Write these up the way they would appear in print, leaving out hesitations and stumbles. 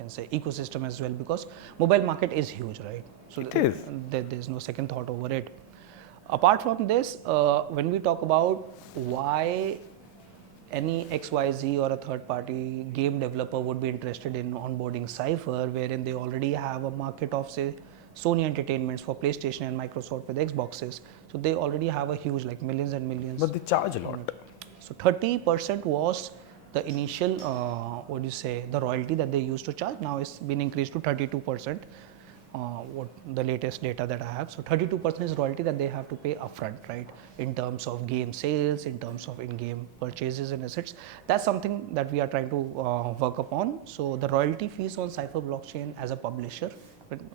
can say ecosystem as well, because mobile market is huge, right? So it is. There's no second thought over it. Apart from this, when we talk about why any XYZ or a third party game developer would be interested in onboarding Cypher, wherein they already have a market of say Sony Entertainments for PlayStation and Microsoft with Xboxes. So they already have a huge, like millions and millions. But they charge a lot. So 30% was the initial, the royalty that they used to charge. Now it's been increased to 32%. What the latest data that I have. So 32% is royalty that they have to pay upfront, right? In terms of game sales, in terms of in-game purchases and assets. That's something that we are trying to work upon. So the royalty fees on Cypher Blockchain as a publisher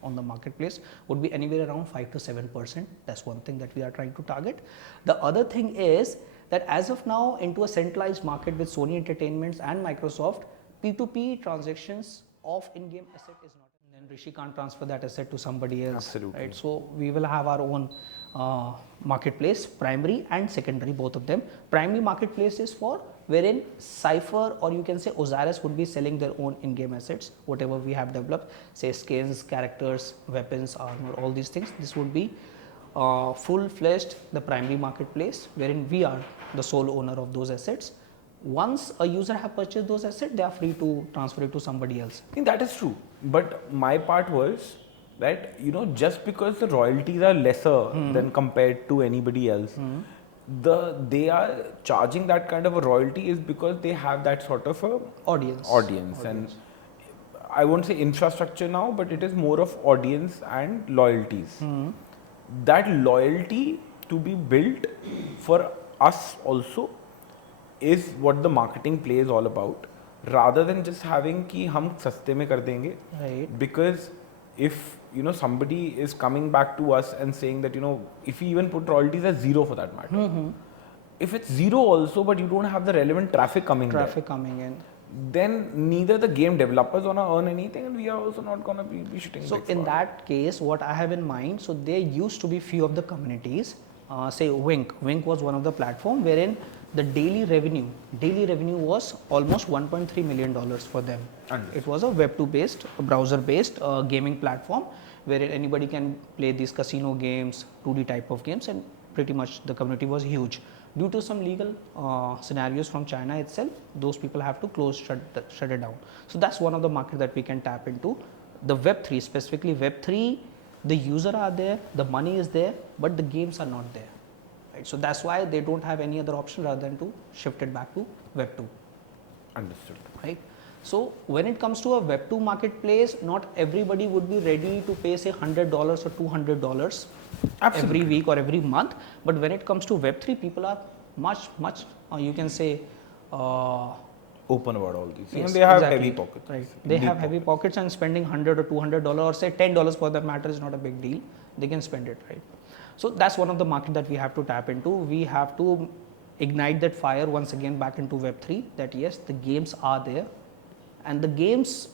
on the marketplace would be anywhere around 5 to 7%. That's one thing that we are trying to target. The other thing is that as of now, into a centralized market with Sony Entertainments and Microsoft, P2P transactions of in-game asset is not. And then Rishi can't transfer that asset to somebody else. Absolutely. Right? So we will have our own marketplace, primary and secondary, both of them. Primary marketplace is for wherein Cypher, or you can say Osiris, would be selling their own in-game assets, whatever we have developed, say skins, characters, weapons, armor, all these things. This would be full-fledged the primary marketplace, wherein we are the sole owner of those assets. Once a user have purchased those assets, they are free to transfer it to somebody else. I think that is true. But my part was that, just because the royalties are lesser than compared to anybody else, they are charging that kind of a royalty is because they have that sort of a audience. And I won't say infrastructure now, but it is more of audience and loyalties. That loyalty to be built for us also is what the marketing play is all about, rather than just having ki hum saste mein kar denge. Right. Because if somebody is coming back to us and saying that if we even put royalties as zero for that matter, if it's zero also but you don't have the relevant traffic coming in, then neither the game developers gonna earn anything and we are also not gonna be shooting. So in that case, what I have in mind, so there used to be few of the communities, say Wink was one of the platform wherein the daily revenue was almost $1.3 million for them. It was a Web2 based, browser based gaming platform wherein anybody can play these casino games, 2D type of games, and pretty much the community was huge. Due to some legal scenarios from China itself, those people have to shut it down. So that's one of the market that we can tap into. The Web3, specifically Web3, the user are there, the money is there, but the games are not there. Right? So that's why they don't have any other option rather than to shift it back to Web2. Understood. Right? So when it comes to a Web2 marketplace, not everybody would be ready to pay say $100 or $200 every week or every month. But when it comes to Web3, people are much, you can say, open about all these. Yes, they have exactly. heavy pockets. Right. They have heavy pockets, and spending $100 or $200 or say $10 for that matter is not a big deal. They can spend it, right? So that's one of the market that we have to tap into. We have to ignite that fire once again back into Web3, that yes, the games are there. And the games,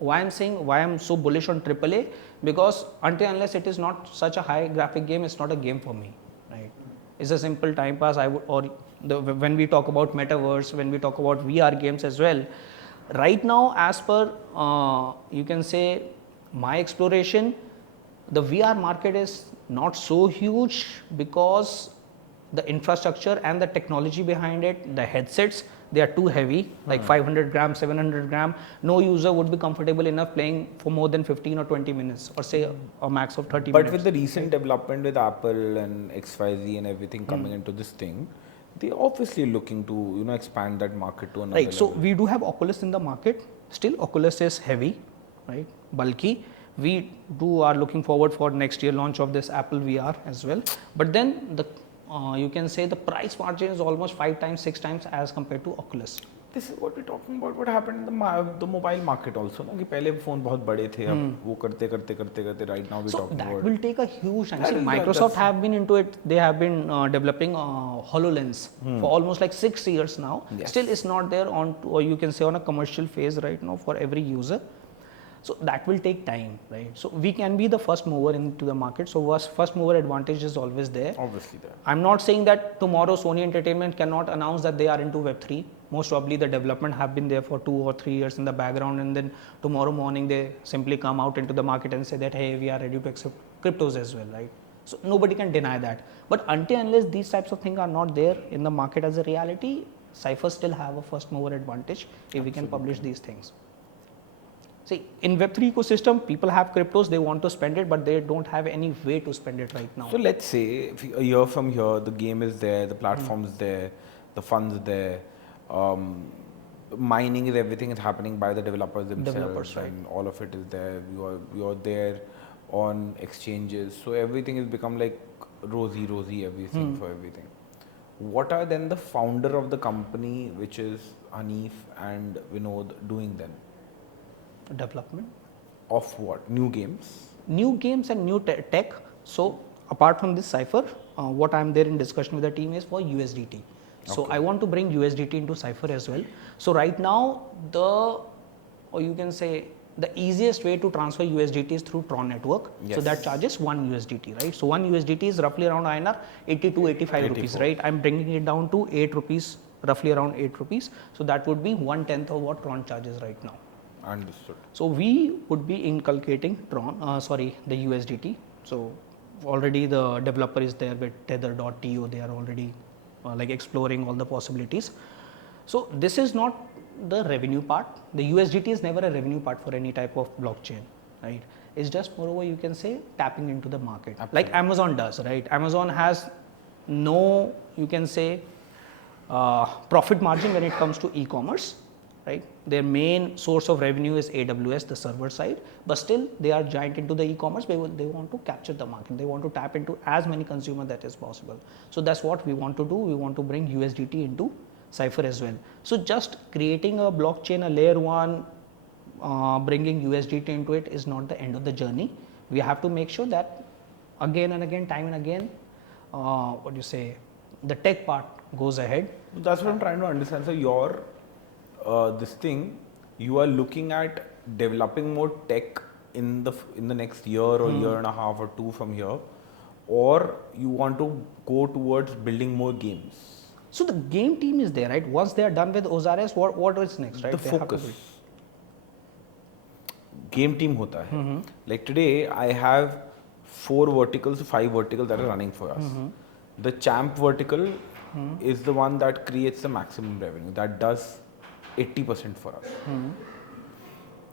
why I'm so bullish on AAA, because unless it is not such a high graphic game, it's not a game for me, right? It's a simple time pass. When we talk about metaverse, when we talk about VR games as well, right now, as per you can say my exploration, the VR market is not so huge because the infrastructure and the technology behind it, the headsets, they are too heavy, like 500 grams, 700 grams. No user would be comfortable enough playing for more than 15 or 20 minutes, or say a max of 30 minutes. But with the recent development with Apple and XYZ and everything coming into this thing, they obviously looking to expand that market to another level. So level. We do have Oculus in the market. Still, Oculus is heavy, right? Bulky. We are looking forward for next year launch of this Apple VR as well. But then you can say the price margin is almost 5 times, 6 times as compared to Oculus. This is what we're talking about. What happened in the mobile market also? कि पहले phone बहुत बड़े थे, अब वो करते right now we're talking about. So that will take a huge time. See, Microsoft have been into it. They have been developing HoloLens for almost like 6 years now. Yes. Still, it's not there or you can say on a commercial phase right now for every user. So that will take time, right? So we can be the first mover into the market. So first mover advantage is always there. Obviously there. I'm not saying that tomorrow Sony Entertainment cannot announce that they are into Web3. most probably the development have been there for 2 or 3 years in the background, and then tomorrow morning they simply come out into the market and say that, hey, we are ready to accept cryptos as well, right? So nobody can deny that. But until unless these types of things are not there in the market as a reality, Cypher still have a first mover advantage if we can publish these things. See, in Web3 ecosystem, people have cryptos, they want to spend it, but they don't have any way to spend it right now. So let's say if a year from here, the game is there, the platform is there, the funds there, mining is everything is happening by the developers themselves, right. and all of it is there. You're there on exchanges, so everything has become like rosy everything for everything. What are then the founder of the company, which is Hanif and Vinod, doing then? Development Of what? New games? New games and new tech. So apart from this Cypher, what I'm there in discussion with the team is for USDT. So I want to bring USDT into Cypher as well. So right now or you can say the easiest way to transfer USDT is through Tron network. Yes. So that charges 1 USDT, right? So 1 USDT is roughly around INR 82, 85 rupees, right? I'm bringing it down to 8 rupees, roughly around 8 rupees. So that would be 1/10 of what Tron charges right now. Understood. So we would be inculcating the USDT. So already the developer is there with tether.to. They are already like exploring all the possibilities. So this is not the revenue part. The USDT is never a revenue part for any type of blockchain, right? It's just moreover you can say tapping into the market. Absolutely. Like Amazon does, right? Amazon has no, you can say, profit margin when it comes to e-commerce, right? Their main source of revenue is AWS, the server side, but still they are giant into the e-commerce. They want to capture the market. They want to tap into as many consumers that is possible. So that's what we want to do. We want to bring USDT into Cypher as well. So just creating a blockchain, a layer 1, bringing USDT into it is not the end of the journey. We have to make sure that again and again, time and again, the tech part goes ahead. That's what I'm trying to understand. So your this thing, you are looking at developing more tech in the next year or year and a half or 2 from here, or you want to go towards building more games? So the game team is there, right? Once they are done with Osiris, what is next, right? The focus. Game team hota hai. Like today, I have 4 verticals, 5 verticals that are running for us. The champ vertical is the one that creates the maximum revenue. That does 80% for us.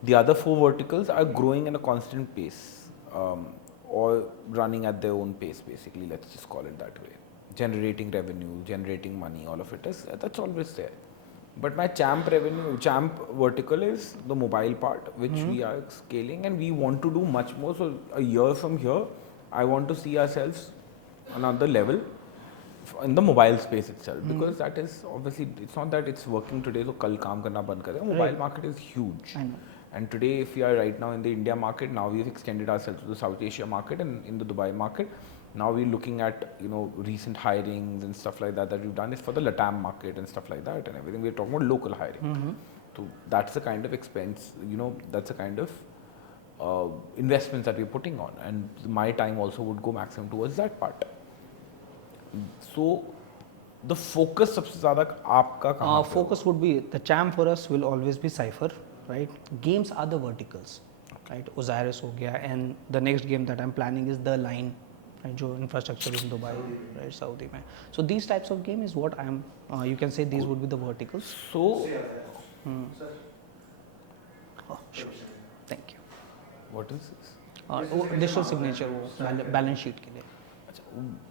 The other 4 verticals are growing at a constant pace, or running at their own pace, basically. Let's just call it that way. Generating revenue, generating money, all of it is, that's always there. But my champ vertical is the mobile part, which we are scaling, and we want to do much more. So a year from here, I want to see ourselves another level in the mobile space itself, because that is obviously, it's not that it's working today so kal kaam karna band kar dega. Mobile market is huge. I know. And today, if we are right now in the India market, now we've extended ourselves to the South Asia market and in the Dubai market. Now we're looking at, recent hirings and stuff like that we've done is for the LATAM market and stuff like that and everything. We're talking about local hiring. So that's the kind of expense, that's the kind of investments that we're putting on. And my time also would go maximum towards that part. So the focus सबसे ज़्यादा आपका कहाँ पे? Focus would be, the champ for us will always be Cypher, right? Games are the verticals, right? Osiris हो गया, and the next game that I'm planning is The Line, right? जो infrastructure is in Dubai, right? Saudi में. So these types of game is what I'm, you can say these would be the verticals. So, Oh, sure. Thank you. what is this? Digital signature वो balance sheet के लिए.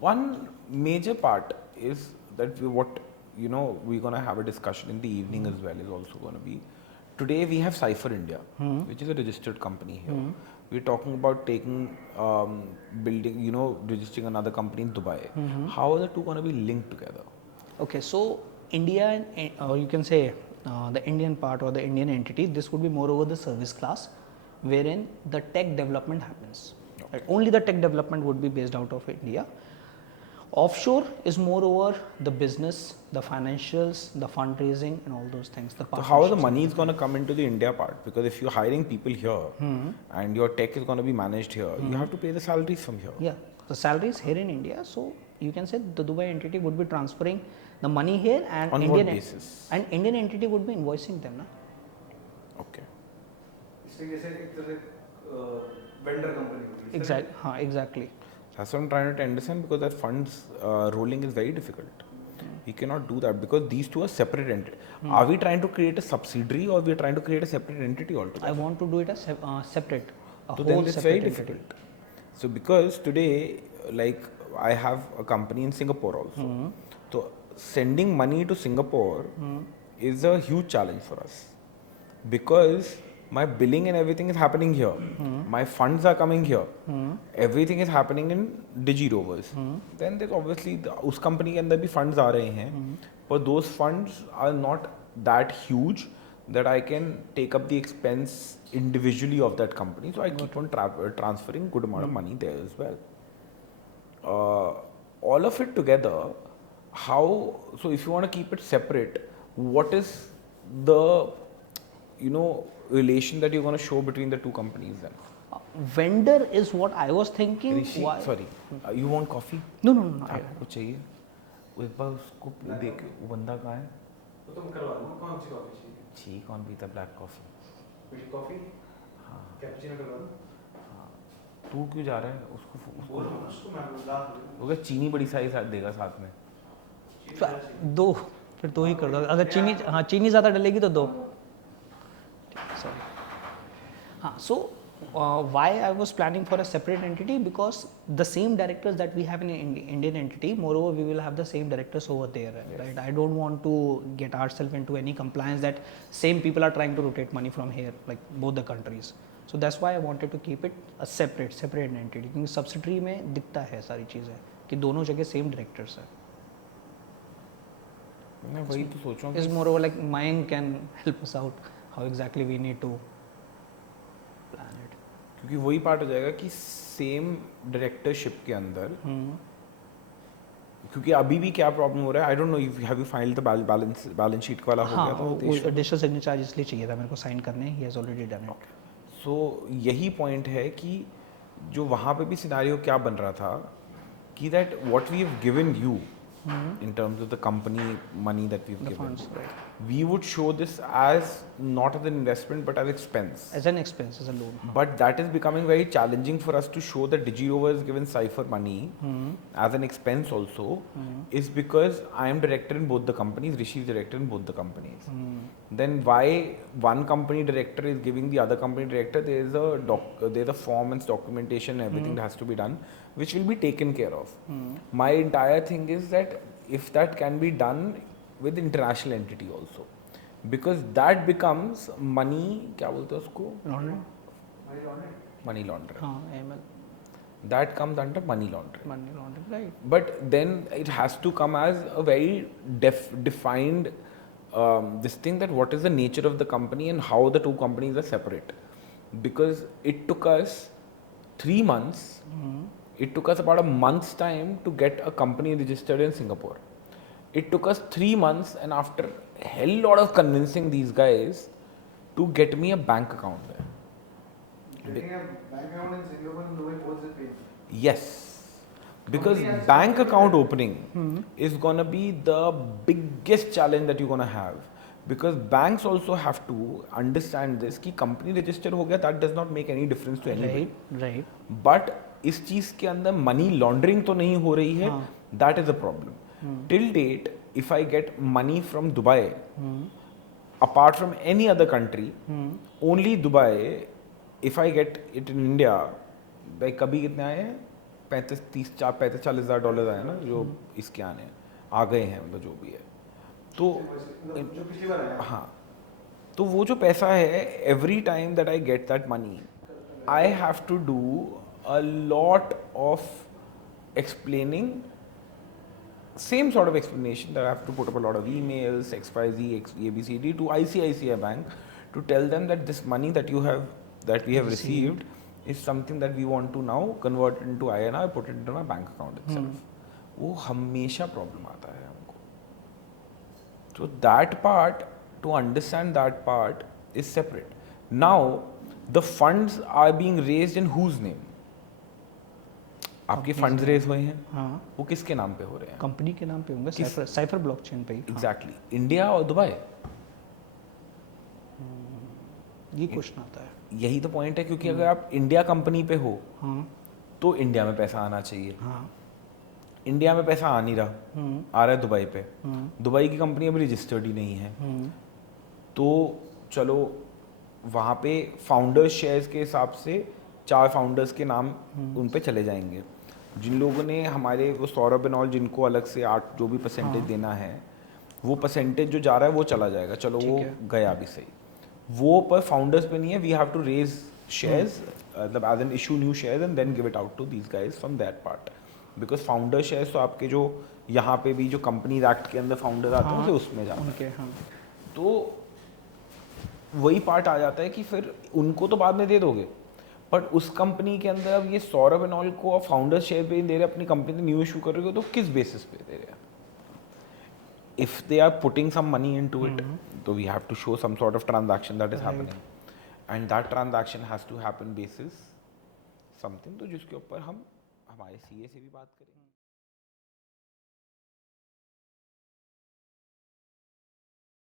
One major part is that we're going to have a discussion in the evening as well, is also going to be, today we have Cypher India, which is a registered company here. We're talking about taking, building, registering another company in Dubai. How are the two going to be linked together? Okay, so India, or you can say the Indian part or the Indian entity, this would be more over the service class, wherein the tech development happens. Right? Only the tech development would be based out of India. Offshore is more over the business, the financials, the fundraising, and all those things. So how the money is going to come into the India part? Because if you're hiring people here and your tech is going to be managed here, you have to pay the salaries from here. Yeah, the salaries here in India. So you can say the Dubai entity would be transferring the money here, and On what basis? and Indian entity would be invoicing them, na? Okay. Vendor company. Exactly. That's what I'm trying to understand, because that funds rolling is very difficult. We cannot do that because these two are separate entities. Are we trying to create a subsidiary, or we are trying to create a separate entity altogether? I want to do it as separate, a So whole then it's separate very entity. difficult. So because today, like I have a company in Singapore also. So sending money to Singapore is a huge challenge for us, because my billing and everything is happening here. My funds are coming here. Everything is happening in Digirovers. Then there's obviously उस company के अंदर भी funds आ रहे हैं, but those funds are not that huge that I can take up the expense individually of that company. So I keep on transferring good amount of money there as well. All of it together, how? So if you want to keep it separate, what is the relation that you're going to show between the two companies then? Vendor is what I was thinking. Rishi, Why? sorry, you want coffee? No. आपको चाहिए? वो एक बार उसको देख, वो बंदा कहाँ है? तो तुम करवा दो, कौन सी कॉफी चाहिए? छी, कौन पीता ब्लैक कॉफी? मीठी कॉफी? हाँ. कैपुचिनो करवा दो? हाँ. तू क्यों जा रहा है? उसको मैं ला दूँ. वो क्या चीनी बड़ी सारी साथ देगा साथ में? दो, फिर दो ही कर दो. अगर चीनी ज़्यादा डलेगी तो दो. Sorry. So why I was planning for a separate entity, because the same directors that we have in an Indian entity, moreover we will have the same directors over there, right? I don't want to get ourselves into any compliance that same people are trying to rotate money from here, like both the countries. So that's why I wanted to keep it a separate entity, क्योंकि subsidiary में दिखता है सारी चीज़ें कि दोनों जगह same directors हैं. मैं वही तो सोच रहा हूँ. Is moreover like Mayank can help us out how exactly we need to plan it. क्योंकि वही पार्ट हो जाएगा कि सेम डायरेक्टरशिप के अंदर, क्योंकि अभी भी क्या प्रॉब्लम हो रहा है, I don't know if have you filed the balance sheet वाला हो गया हाँ, तो वो डिजिटल सिग्नेचर इसलिए चाहिए था मेरे को साइन करने. He has already done it. So यही पॉइंट है कि जो वहाँ पे भी सिनेरियो क्या बन रहा था कि that what we have given you in terms of the company money that we've The given, funds, right. we would show this as not as an investment but as expense. As an expense, as a loan. But that is becoming very challenging for us to show that Digirovers given Cypher money as an expense also, is because I am director in both the companies, Rishi is director in both the companies. Then why one company director is giving the other company director, there is a form and documentation, everything that has to be done, which will be taken care of. My entire thing is that if that can be done with international entity also, because that becomes money, क्या बोलते हैं उसको? Money laundering. हाँ, AML. That comes under money laundering. Money laundering, right. But then it has to come as a very defined this thing, that what is the nature of the company and how the two companies are separate. Because it took us 3 months, it took us about a month's time to get a company registered in Singapore. It took us 3 months, and after a hell lot of convincing these guys to get me a bank account there. Getting a bank account in Singapore and Dubai, both is painful. Yes, because bank account opening is gonna be the biggest challenge that you're gonna have, because banks also have to understand this कि company register हो गया, that does not make any difference to anybody. Right. But इस चीज के अंदर money laundering तो नहीं हो रही है, that is a problem. Till date, if I get money from Dubai, apart from any other country, only Dubai, if I get it in India, भाई कभी कितने आए हैं? 35-40 हज़ार डॉलर आए ना जो इसके आने हैं, आ गए हैं, मतलब जो भी है. तो जो पिछली बार आया. हाँ, तो वो जो पैसा है, every time that I get that money, I have to do a lot of explaining, same sort of explanation, that I have to put up a lot of emails, XYZ, ABCD to ICICI Bank to tell them that this money that we have received is something that we want to now convert into INR, put it into my bank account itself. वो हमेशा problem आता है हमको. So that part, to understand that part is separate. Now the funds are being raised in whose name? आपके funds raise हुए हैं, हाँ, वो किसके नाम पे हो रहे हैं? कंपनी के नाम पे होंगे, किस- साइफर ब्लॉकचेन पे ही। हाँ, एग्जैक्टली, इंडिया और दुबई। ये क्वेश्चन आता है। यही तो पॉइंट है, क्योंकि अगर आप इंडिया कंपनी पे हो हाँ तो इंडिया में पैसा आना चाहिए। हाँ इंडिया में पैसा आ नहीं रहा, आ रहा है दुबई पे। हम्म, दुबई की कंपनी अभी रजिस्टर्ड ही नहीं है, हम्म, तो चलो वहाँ पे फाउंडर्स शेयर्स के हिसाब से 4 फाउंडर्स के नाम उन पे चले जाएंगे। जिन लोगों ने हमारे वो सौरभ एंड ऑल, जिनको अलग से 8 जो भी परसेंटेज देना है, वो परसेंटेज जो जा रहा है वो चला जाएगा। चलो वो गया भी सही, वो पर फाउंडर्स पे नहीं है। We have to raise shares, मतलब as an issue new shares and then give it out to these guys from that part, because founder shares तो आपके जो यहाँ पे भी जो कंपनी एक्ट के अंदर फाउंडर आते हैं तो उसमें जाते हैं। उनके, हाँ, तो वही पार्ट आ जाता है कि फिर उनको तो बाद में दे दोगे, बट उस कंपनी के अंदर अब ये सौरभ एंड ऑल को फाउंडर शेयर पे दे रहे, अपनी कंपनी में न्यू इशू कर रहे हो, तो किस बेसिस पे दे रहे हैं? If they are putting some money into it, तो we have to show some sort of transaction that is happening, and that transaction has to happen basis something, तो जिसके ऊपर हम हमारे सीए से भी बात करेंगे।